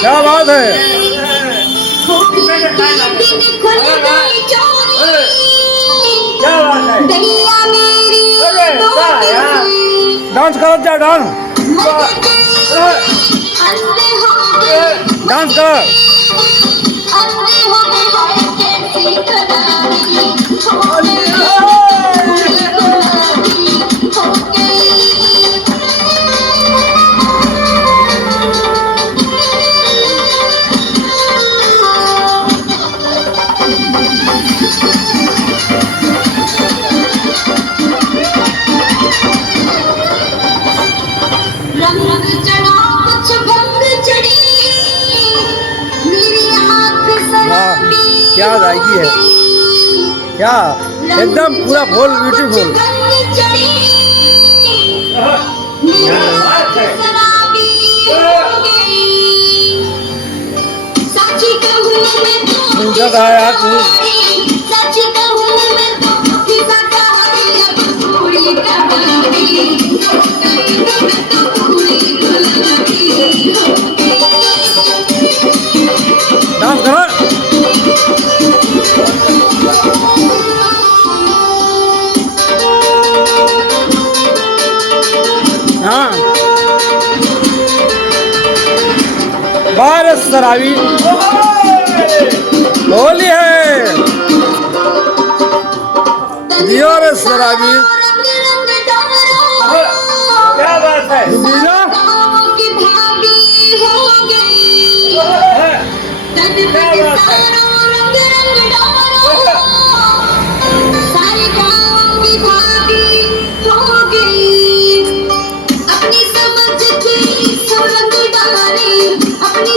क्या बात है। क्या बात है। डांस करो, जा डांस डांस करो। क्या गायकी है, क्या एकदम पूरा फुल ब्यूटीफुल। डांस करो। हाँ बारिश शराबी होली है, दियो रे शराबी। क्या बात है। अपनी